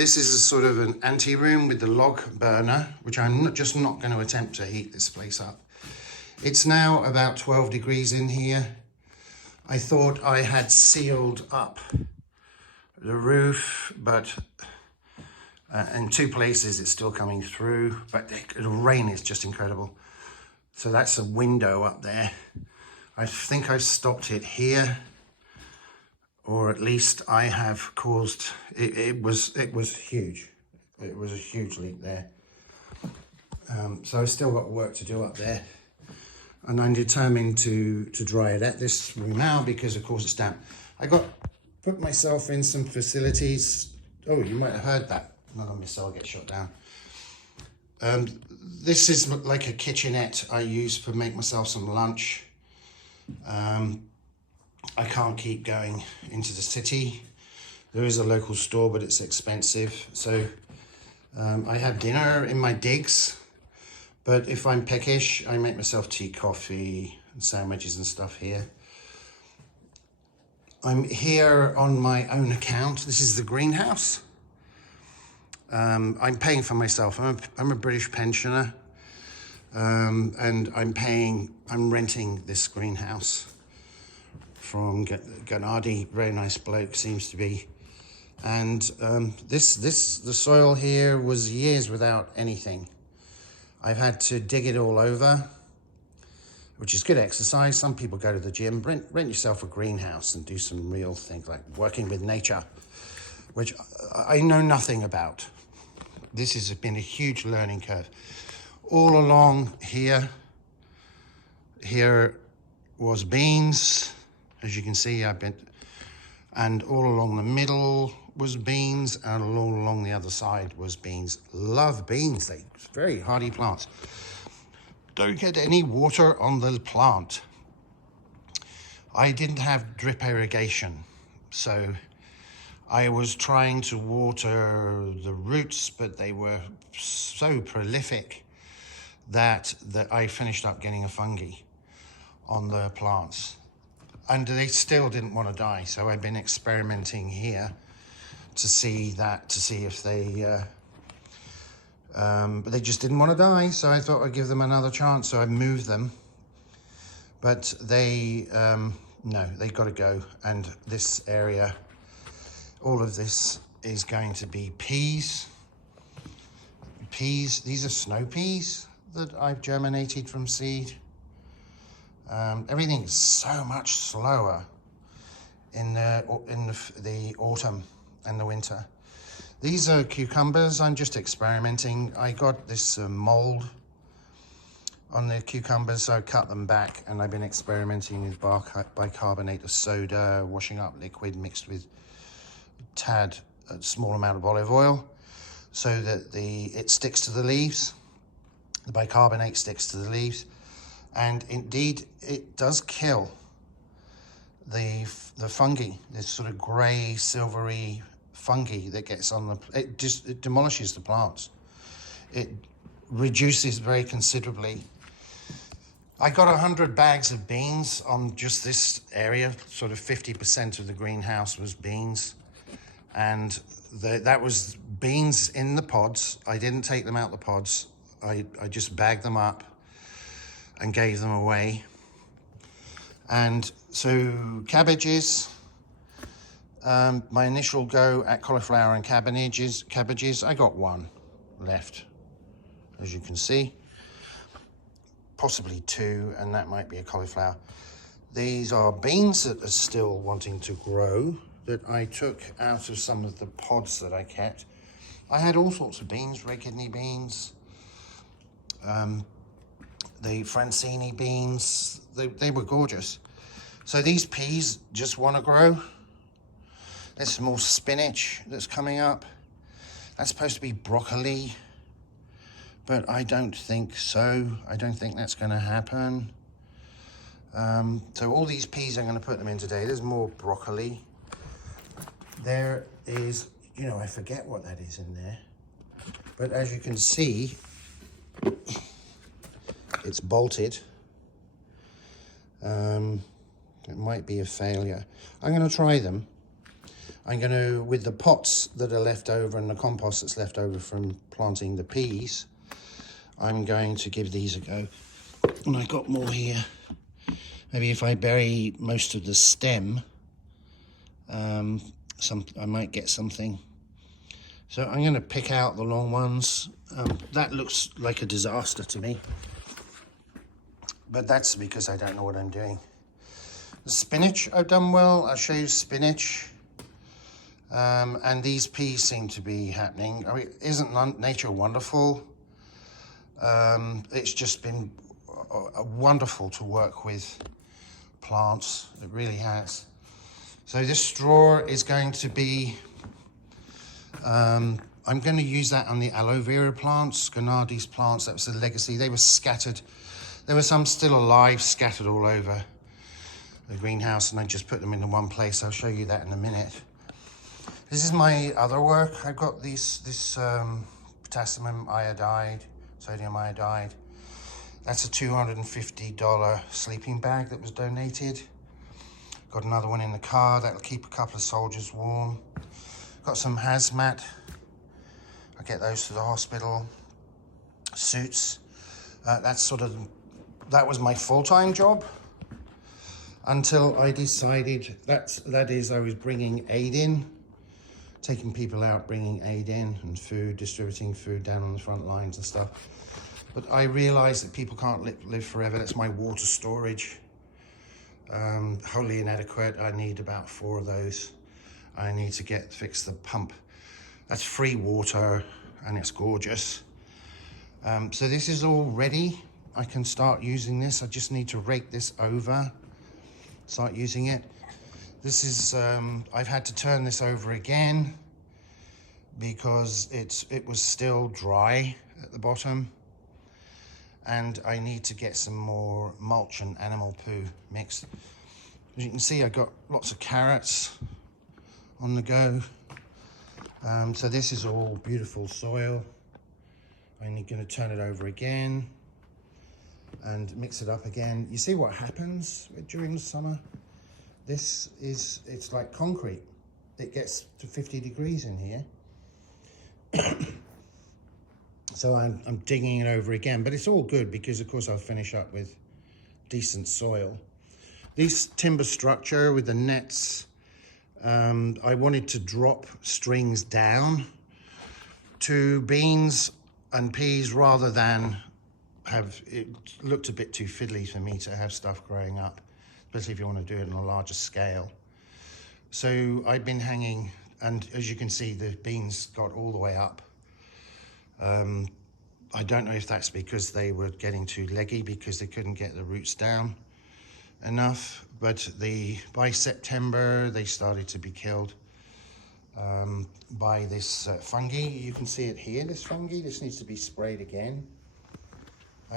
This is a sort of an ante-room with the log burner, which I'm just not going to attempt to heat this place up. It's now about 12 degrees in here. I thought I had sealed up the roof, but in two places it's still coming through, but the rain is just incredible. So that's a window up there. I think I've stopped it here, or at least I have caused, it was huge. It was a huge leak there. So I've still got work to do up there. And I'm determined to dry it at this room out because of course it's damp. I put myself in some facilities. Oh, you might have heard that. Another missile get shot down. This is like a kitchenette I use to make myself some lunch. I can't keep going into the city. There is a local store, but it's expensive. So I have dinner in my digs. But if I'm peckish, I make myself tea, coffee, and sandwiches and stuff here. I'm here on my own account. This is the greenhouse. I'm paying for myself. I'm a British pensioner, and I'm renting this greenhouse from Gennady, very nice bloke seems to be. And the soil here was years without anything. I've had to dig it all over, which is good exercise. Some people go to the gym. Rent yourself a greenhouse and do some real things like working with nature, which I know nothing about. This has been a huge learning curve. All along here was beans, as you can see, and all along the middle was beans, and all along the other side was beans. Love beans, they're very hardy plants. Don't get any water on the plant. I didn't have drip irrigation, so I was trying to water the roots, but they were so prolific that I finished up getting a fungi on the plants. And they still didn't want to die, so I've been experimenting here to see if they, but they just didn't want to die, so I thought I'd give them another chance, so I moved them. But they, no, they got to go, and this area, all of this is going to be peas. These are snow peas that I've germinated from seed. Everything is so much slower in the autumn and the winter. These are cucumbers. I'm just experimenting. I got this mold on the cucumbers, so I cut them back, and I've been experimenting with bicarbonate of soda, washing up liquid mixed with a small amount of olive oil, so that it sticks to the leaves. The bicarbonate sticks to the leaves, and indeed it does kill the fungi, this sort of grey, silvery fungi that gets on it demolishes the plants. It reduces very considerably. I got 100 bags of beans on just this area. Sort of 50% of the greenhouse was beans, and that was beans in the pods. I didn't take them out the pods. I just bagged them up and gave them away. And so cabbages, my initial go at cauliflower and cabbages, I got one left, as you can see, possibly two, and that might be a cauliflower. These are beans that are still wanting to grow that I took out of some of the pods that I kept. I had all sorts of beans, red kidney beans, the Francini beans, they were gorgeous. So these peas just want to grow. There's some more spinach that's coming up. That's supposed to be broccoli, but I don't think so. I don't think that's going to happen. So all these peas, I'm going to put them in today. There's more broccoli. There is, I forget what that is in there. But as you can see, it's bolted. It might be a failure. I'm going to try them. I'm going to, with the pots that are left over and the compost that's left over from planting the peas, I'm going to give these a go. And I got more here. Maybe if I bury most of the stem, I might get something. So I'm going to pick out the long ones. That looks like a disaster to me, but that's because I don't know what I'm doing. The spinach I've done well. I'll show you spinach. And these peas seem to be happening. I mean, isn't nature wonderful? It's just been wonderful to work with plants. It really has. So this straw is going to be, I'm going to use that on the aloe vera plants, Gennadi's plants. That was the legacy. They were scattered. There were some still alive, scattered all over the greenhouse, and I just put them into one place. I'll show you that in a minute. This is my other work. I've got this potassium iodide, sodium iodide. That's a $250 sleeping bag that was donated. Got another one in the car that'll keep a couple of soldiers warm. Got some hazmat. I get those to the hospital. Suits. That was my full-time job until I decided that is I was bringing aid in, taking people out, bringing aid in and food, distributing food down on the front lines and stuff. But I realized that people can't live forever. That's my water storage. Wholly inadequate. I need about 4 of those. I need to fix the pump. That's free water and it's gorgeous. So this is all ready. I can start using this. I just need to rake this over, start using it. This is, I've had to turn this over again because it was still dry at the bottom. And I need to get some more mulch and animal poo mixed. As you can see, I've got lots of carrots on the go. So this is all beautiful soil. I'm going to turn it over again and mix it up again. You see what happens during the summer? It's like concrete. It gets to 50 degrees in here. So I'm digging it over again, but it's all good because of course I'll finish up with decent soil. This timber structure with the nets, I wanted to drop strings down to beans and peas rather than have, it looked a bit too fiddly for me to have stuff growing up, especially if you want to do it on a larger scale. So I've been hanging, and as you can see, the beans got all the way up. I don't know if that's because they were getting too leggy because they couldn't get the roots down enough, but by September they started to be killed by this fungi. You can see it here, this fungi. This needs to be sprayed again.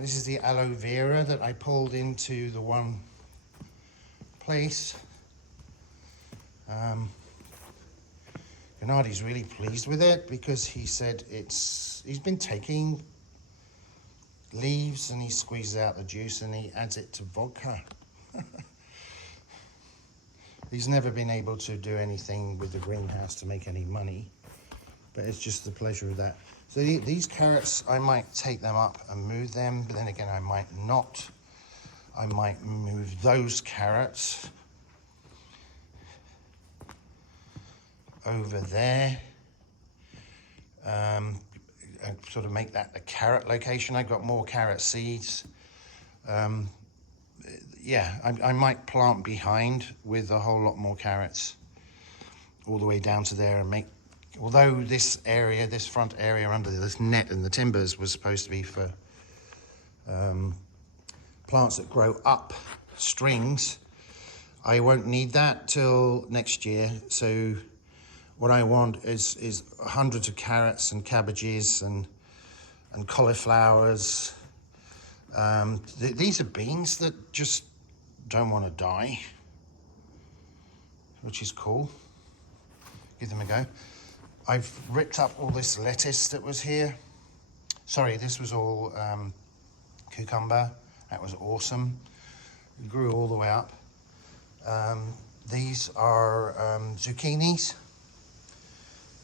This is the aloe vera that I pulled into the one place. Gennadi's really pleased with it because he said he's been taking leaves and he squeezes out the juice and he adds it to vodka. He's never been able to do anything with the greenhouse to make any money, but it's just the pleasure of that. So these carrots, I might take them up and move them, but then again, I might not. I might move those carrots over there, and sort of make that the carrot location. I've got more carrot seeds. Yeah, I might plant behind with a whole lot more carrots all the way down to there and make, although this area, this front area under this net and the timbers was supposed to be for plants that grow up strings, I won't need that till next year. So what I want is hundreds of carrots and cabbages and cauliflowers. These are beans that just don't want to die, which is cool. Give them a go. I've ripped up all this lettuce that was here. Sorry, this was all cucumber. That was awesome. It grew all the way up. These are zucchinis.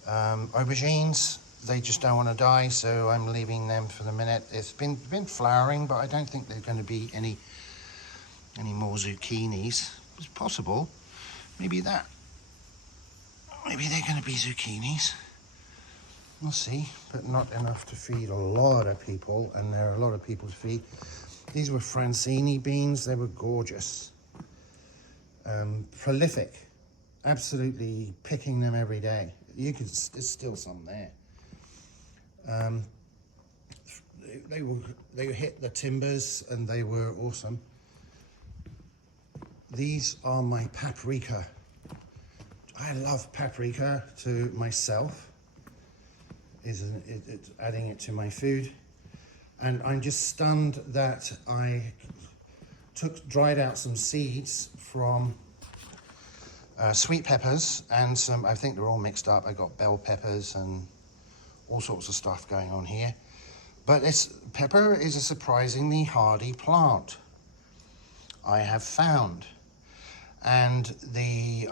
Aubergines, they just don't want to die, so I'm leaving them for the minute. It's been flowering, but I don't think there's going to be any more zucchinis. It's possible. Maybe they're going to be zucchinis. We'll see, but not enough to feed a lot of people, and there are a lot of people to feed. These were Francini beans. They were gorgeous. Prolific. Absolutely picking them every day. There's still some there. They hit the timbers and they were awesome. These are my paprika. I love paprika to myself. It's adding it to my food. And I'm just stunned that I dried out some seeds from sweet peppers and some, I think they're all mixed up. I got bell peppers and all sorts of stuff going on here. But pepper is a surprisingly hardy plant, I have found. And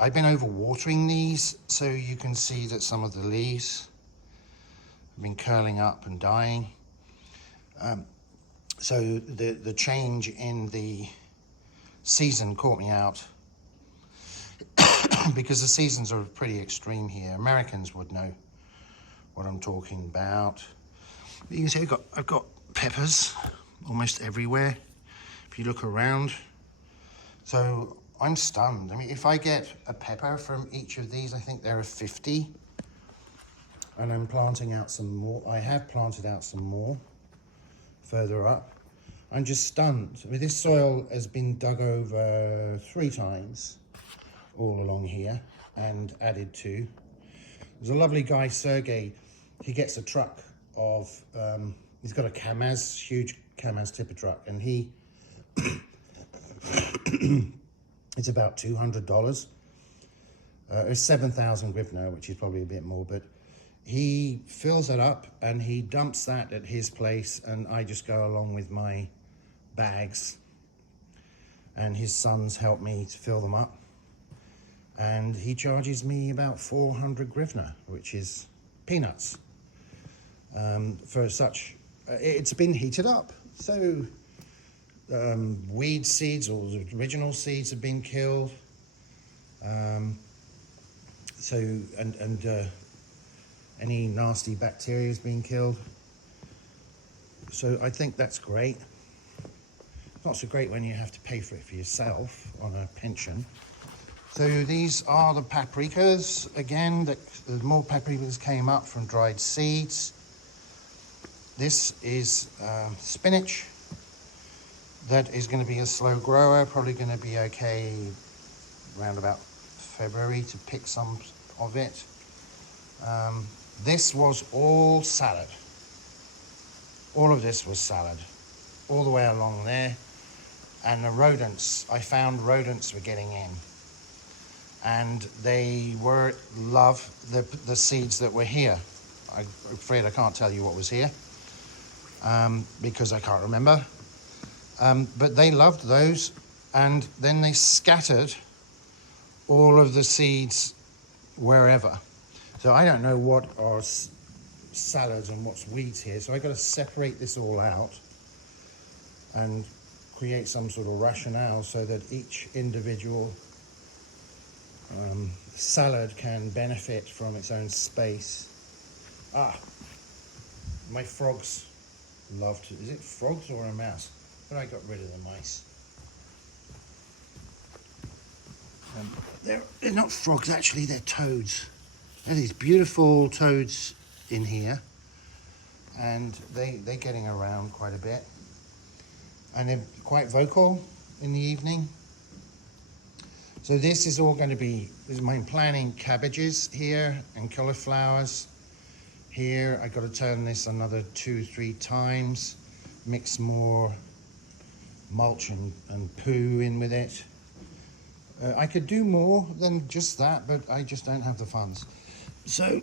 I've been overwatering these, so you can see that some of the leaves have been curling up and dying. So the change in the season caught me out because the seasons are pretty extreme here. Americans would know what I'm talking about. You can see I've got peppers almost everywhere if you look around. So I'm stunned. I mean, if I get a pepper from each of these, I think there are 50. And I'm planting out some more. I have planted out some more further up. I'm just stunned. I mean, this soil has been dug over 3 times all along here and added to. There's a lovely guy, Sergey. He gets a truck of, he's got a Kamaz, huge Kamaz tipper truck, and he, it's about $200. It's 7,000 hryvnia, which is probably a bit more, but he fills it up and he dumps that at his place, and I just go along with my bags, and his sons help me to fill them up, and he charges me about 400 hryvnia, which is peanuts for such. It's been heated up, so weed seeds or the original seeds have been killed. Any nasty bacteria has been killed. So I think that's great. It's not so great when you have to pay for it for yourself on a pension. So these are the paprikas. Again, the more paprikas came up from dried seeds. This is spinach. That is going to be a slow grower, probably going to be okay around about February to pick some of it. This was all salad. All of this was salad, all the way along there. And the rodents, I found rodents were getting in. And they love the seeds that were here. I'm afraid I can't tell you what was here because I can't remember. But they loved those, and then they scattered all of the seeds wherever. So I don't know what are salads and what's weeds here. So I've got to separate this all out and create some sort of rationale so that each individual salad can benefit from its own space. My frogs loved it. Is it frogs or a mouse? But I got rid of the mice. They're not frogs, actually, they're toads. There are these beautiful toads in here, and they're getting around quite a bit. And they're quite vocal in the evening. So this is all going to be, I'm planting cabbages here and cauliflowers. Here, I've got to turn this another 2-3 times, mix more mulch and poo in with it. I could do more than just that, but I just don't have the funds. So,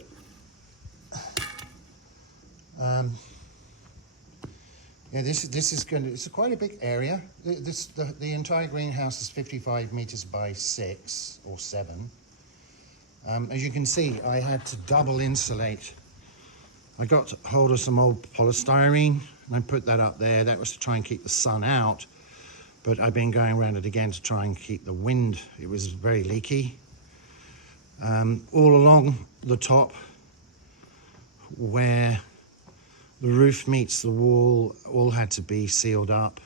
yeah, this is going to, it's quite a big area. The entire greenhouse is 55 meters by 6 or 7. As you can see, I had to double insulate. I got hold of some old polystyrene and I put that up there. That was to try and keep the sun out, but I've been going around it again to try and keep the wind. It was very leaky. All along the top where the roof meets the wall, all had to be sealed up.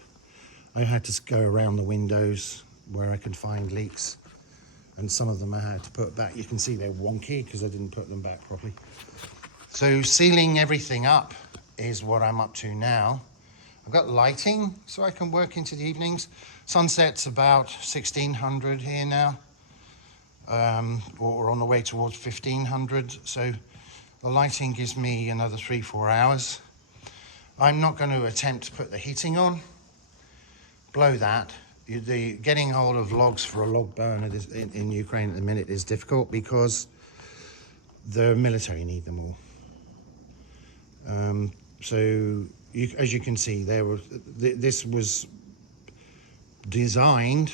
I had to go around the windows where I could find leaks, and some of them I had to put back. You can see they're wonky because I didn't put them back properly. So sealing everything up is what I'm up to now. I've got lighting so I can work into the evenings. Sunset's about 1600 here now, or on the way towards 1500. So the lighting gives me another 3-4 hours. I'm not going to attempt to put the heating on. Blow that. Getting hold of logs for a log burner in Ukraine at the minute is difficult because the military need them all. As you can see, this was designed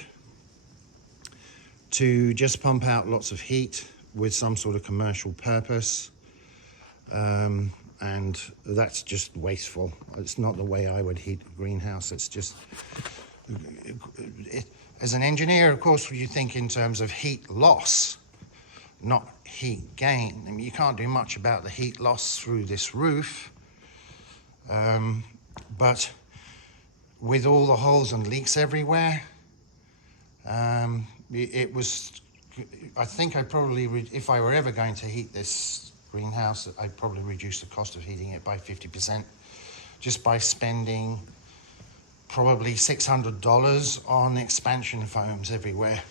to just pump out lots of heat with some sort of commercial purpose, and that's just wasteful. It's not the way I would heat a greenhouse. It's just, as an engineer, of course, you think in terms of heat loss, not heat gain. I mean, you can't do much about the heat loss through this roof, but with all the holes and leaks everywhere, it was, I think I probably, if I were ever going to heat this greenhouse, I'd probably reduce the cost of heating it by 50%, just by spending probably $600 on expansion foams everywhere.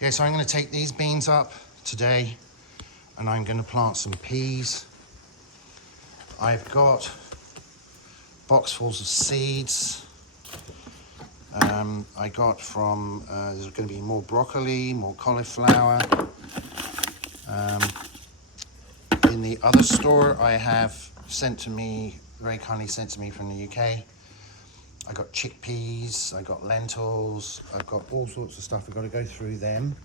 Yeah, so I'm going to take these beans up today and I'm going to plant some peas. I've got boxfuls of seeds. I got from, there's going to be more broccoli, more cauliflower. In the other store, I have sent to me, very kindly sent to me from the UK. I got chickpeas, I got lentils, I've got all sorts of stuff. I've got to go through them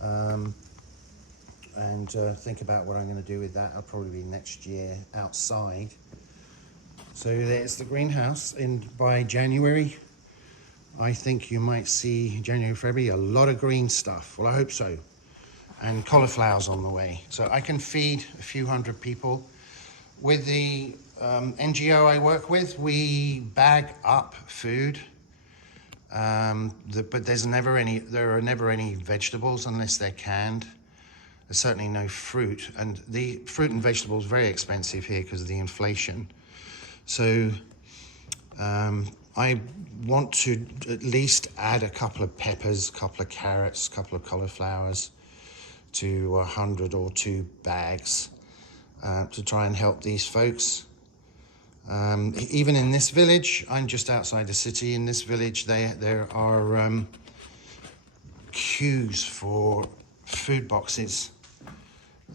and think about what I'm going to do with that. I'll probably be next year outside. So there's the greenhouse, and by January, I think you might see, January, February, a lot of green stuff. Well, I hope so. And cauliflower's on the way. So I can feed a few hundred people. With the NGO I work with, we bag up food, but there are never any vegetables unless they're canned. There's certainly no fruit, and the fruit and vegetables are very expensive here because of the inflation. So I want to at least add a couple of peppers, a couple of carrots, a couple of cauliflowers to 100 or 2 bags to try and help these folks. Even in this village, I'm just outside the city. In this village, there are queues for food boxes,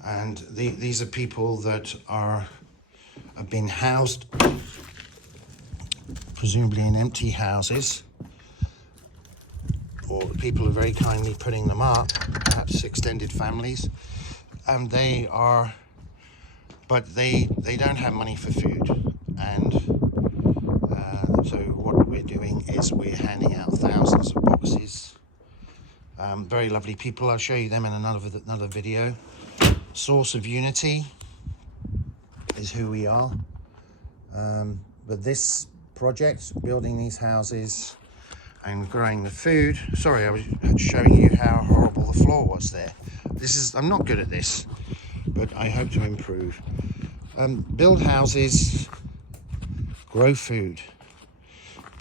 and these are people that have been housed, presumably in empty houses, or people are very kindly putting them up, perhaps extended families, and they don't have money for food. And so what we're doing is we're handing out thousands of boxes. Very lovely people. I'll show you them in another video. Source of Unity is who we are. But this project, building these houses and growing the food. Sorry, I was showing you how horrible the floor was there. I'm not good at this, but I hope to improve. Build houses, grow food.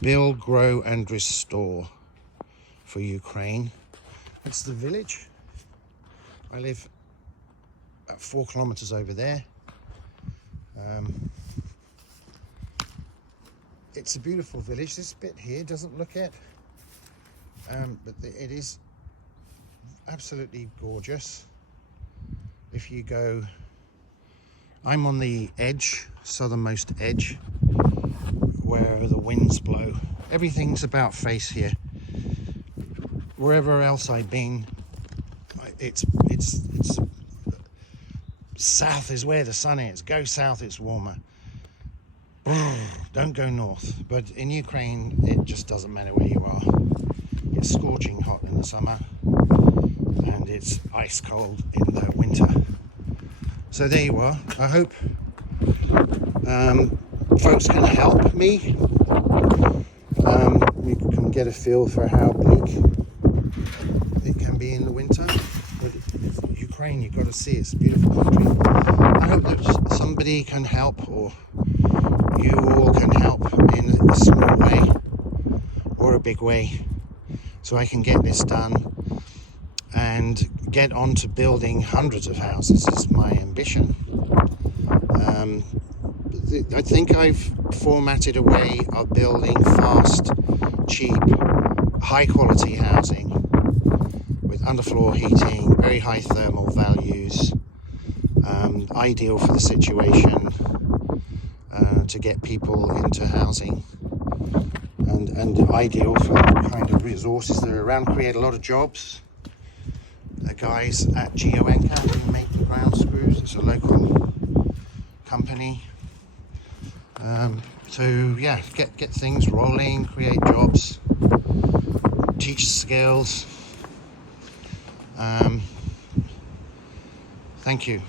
Build, grow, and restore for Ukraine. It's the village. I live about 4 kilometers over there. It's a beautiful village. This bit here doesn't look it, but it is absolutely gorgeous. If you go, I'm on the edge, southernmost edge, where the winds blow. Everything's about face here. wherever else I've been, it's south is where the sun is. Go south, it's warmer. Don't go north. But in Ukraine, it just doesn't matter where you are. It's scorching hot in the summer, and it's ice cold in the winter. So there you are. I hope folks can help me. You can get a feel for how bleak it can be in the winter. But Ukraine, you've got to see, it's a beautiful country. I hope that somebody can help, or you all can help in a small way or a big way, so I can get this done and get on to building hundreds of houses. Is my ambition. I think I've formatted a way of building fast, cheap, high quality housing with underfloor heating, very high thermal values, ideal for the situation, to get people into housing, and ideal for the kind of resources that are around, create a lot of jobs. The guys at GeoAnchor who make the ground screws, it's a local company. So yeah, get things rolling, create jobs, teach skills. Thank you.